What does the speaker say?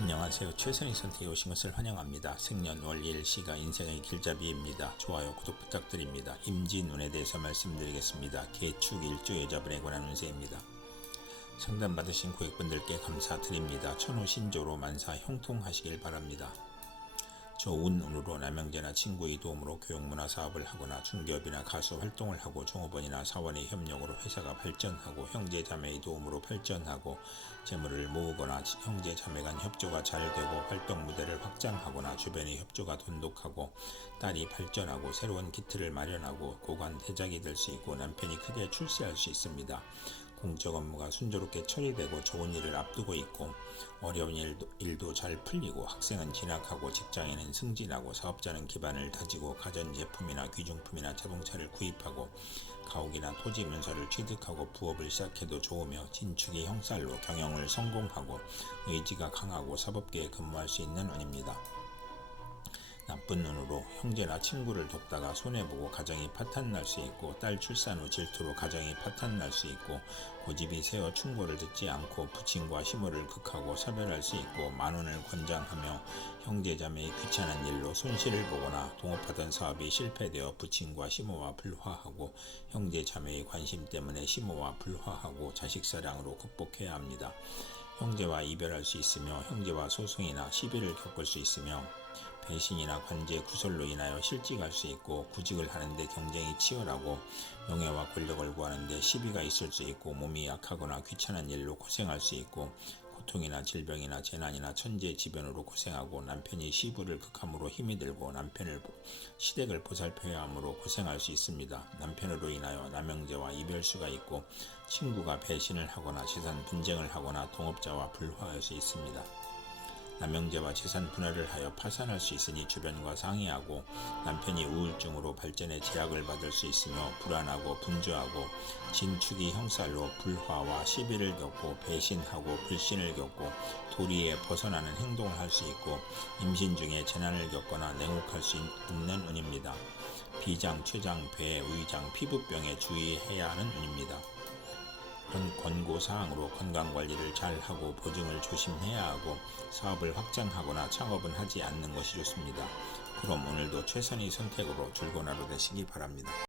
안녕하세요. 최선의 선택에 오신 것을 환영합니다. 생년월 일시가 인생의 길잡이입니다. 좋아요, 구독 부탁드립니다. 임진운에 대해서 말씀드리겠습니다. 개축 일조 여자분에 관한 운세입니다. 상담받으신 고객분들께 감사드립니다. 천호신조로 만사 형통하시길 바랍니다. 좋은 운으로 남영제나 친구의 도움으로 교육문화 사업을 하거나 중기업이나 가수 활동을 하고 종업원이나 사원의 협력으로 회사가 발전하고 형제 자매의 도움으로 발전하고 재물을 모으거나 형제 자매 간 협조가 잘 되고 활동 무대를 확장하거나 주변의 협조가 돈독하고 딸이 발전하고 새로운 기틀을 마련하고 고관 대작이 될 수 있고 남편이 크게 출세할 수 있습니다. 공적 업무가 순조롭게 처리되고 좋은 일을 앞두고 있고 어려운 일도, 일도 잘 풀리고 학생은 진학하고 직장인은 승진하고 사업자는 기반을 다지고 가전제품이나 귀중품이나 자동차를 구입하고 가옥이나 토지 문서를 취득하고 부업을 시작해도 좋으며 진축이 형살로 경영을 성공하고 의지가 강하고 사법계에 근무할 수 있는 운입니다. 나쁜 눈으로 형제나 친구를 돕다가 손해보고 가정이 파탄날 수 있고 딸 출산 후 질투로 가정이 파탄날 수 있고 고집이 세어 충고를 듣지 않고 부친과 시모를 극하고 사별할 수 있고 만원을 권장하며 형제자매의 귀찮은 일로 손실을 보거나 동업하던 사업이 실패되어 부친과 시모와 불화하고 형제자매의 관심 때문에 시모와 불화하고 자식 사랑으로 극복해야 합니다. 형제와 이별할 수 있으며 형제와 소송이나 시비를 겪을 수 있으며 배신이나 관제 구설로 인하여 실직할 수 있고 구직을 하는데 경쟁이 치열하고 명예와 권력을 구하는데 시비가 있을 수 있고 몸이 약하거나 귀찮은 일로 고생할 수 있고 고통이나 질병이나 재난이나 천재지변으로 고생하고 남편이 시부를 극함으로 힘이 들고 남편을 시댁을 보살펴야 함으로 고생할 수 있습니다. 남편으로 인하여 남형제와 이별수가 있고 친구가 배신을 하거나 재산 분쟁을 하거나 동업자와 불화할 수 있습니다. 남영제와 재산 분할을 하여 파산할 수 있으니 주변과 상의하고 남편이 우울증으로 발전에 제약을 받을 수 있으며 불안하고 분주하고 진축이 형살로 불화와 시비를 겪고 배신하고 불신을 겪고 도리에 벗어나는 행동을 할 수 있고 임신 중에 재난을 겪거나 냉혹할 수 있는 운입니다. 비장, 췌장, 배, 의장, 피부병에 주의해야 하는 운입니다. 권고 사항으로 건강 관리를 잘 하고 보증을 조심해야 하고 사업을 확장하거나 창업은 하지 않는 것이 좋습니다. 그럼 오늘도 최선의 선택으로 즐거운 하루 되시기 바랍니다.